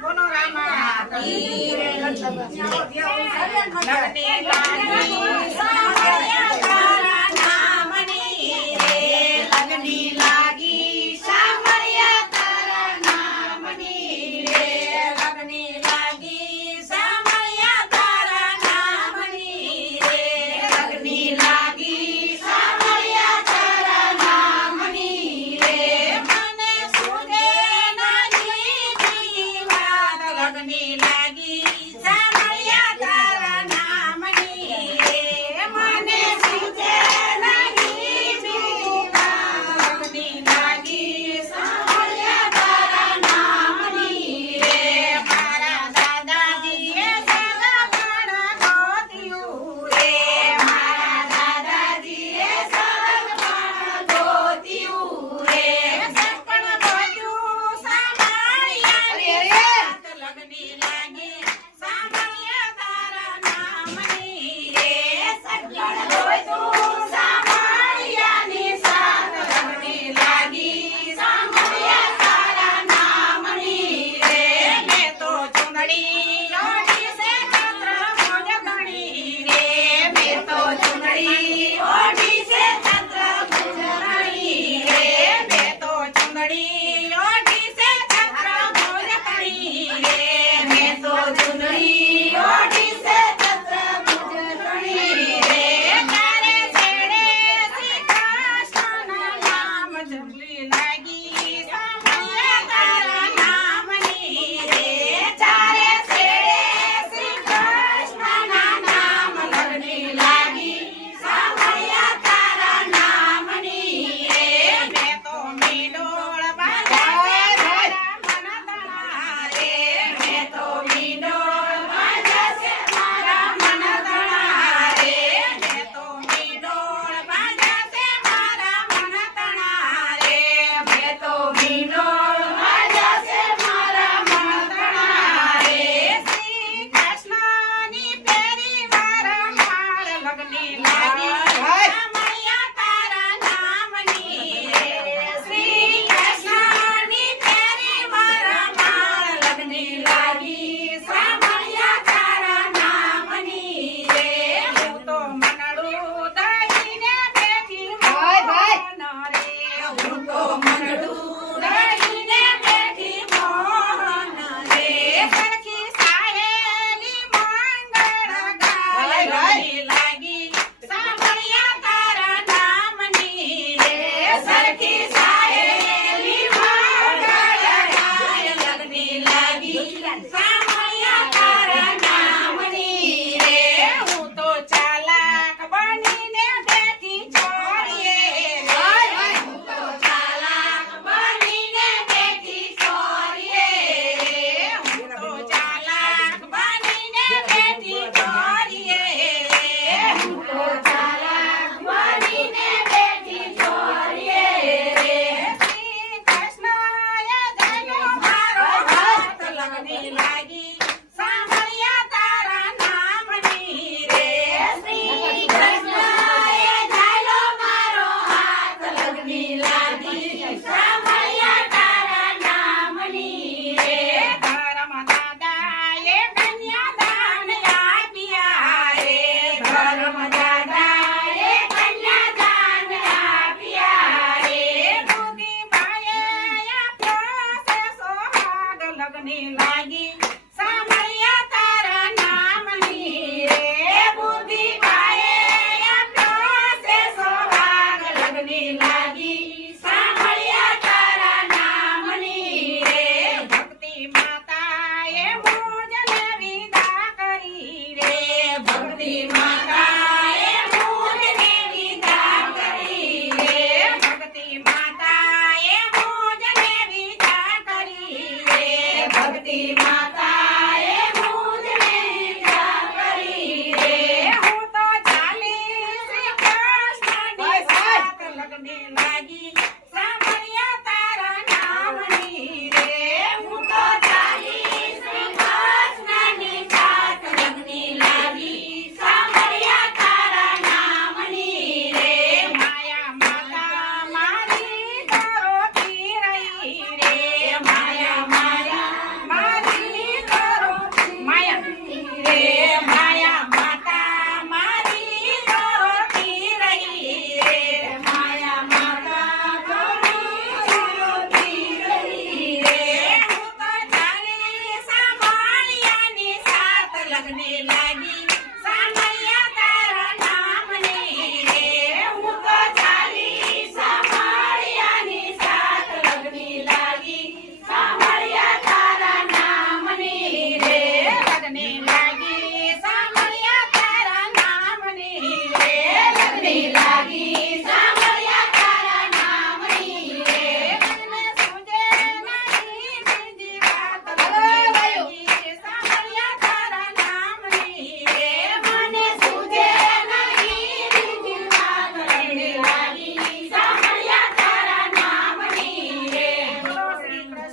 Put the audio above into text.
બોલો રામા પીર લગને લાગી સામળિયા તારા નામની રે લગની લાગી સામળિયા તારા નામની રે લગની લાગી સામળિયા તારા નામની રે લગની લાગી સામળિયા તારા નામની રે મને સુને નાની વાત લગની લાગી સામળિયા તારા નામની રે મને સુને નાની વાત લગની લાગી સામળિયા તારા નામની રે મારા દાદાજીએ સગપણ ગોત્યું રે મારા દાદાજીએ સગપણ ગોત્યું રે સગપણ ગોત્યું સામળિયા રે લગની લાગી સામળિયા તારા નામની રે સગપણ ગોત્યું સામળિયાની સાથ લગની લાગી સામળિયા તારા નામની રે મેં તો ચુંદડી ઓઢી છે ચંદ્રભુજ ગણી રે મેં તો ચુંદડી ઓઢી છે ચંદ્રભુજ ગણી રે મેં તો ચુંદડી ઓઢી છે ચંદ્રભુજ ગણી રે મેં તો ચુંદડી ઓઢી છે ચંદ્રભુજ ગણી રે તારે છેડે શ્રી કૃષ્ણના નામ જપલી લાગી સામળિયા તારા નામની રે ચારે છેડે શ્રી કૃષ્ણના નામ લગની લાગી સામળિયા તારા નામની રે મેં તો મીંડોળ બાંધ્યા છે મારા મનતણા રે મેં તો મીંડોળ બાંધ્યા છે મારા મનતણા રે મેં તો મીંડોળ બાંધ્યા છે મારા મનતણા રે મેં તો મીંડોળ બાંધ્યા છે મારા મનતણા રે શ્રી કૃષ્ણની પેરી મારા માળ લગની લાગી સામળિયા તારા નામની રે શ્રી કૃષ્ણની પેરી મારા માળ લગની લાગી સામળિયા તારા નામની રે હું તો મનડું દઈને બેઠી મોહન રે હું તો મનડું દઈને બેઠી મોહન રે સરખી સાહેલી મંગળ ગાય લગની લાગી સામળિયા તારા નામની રે સરખી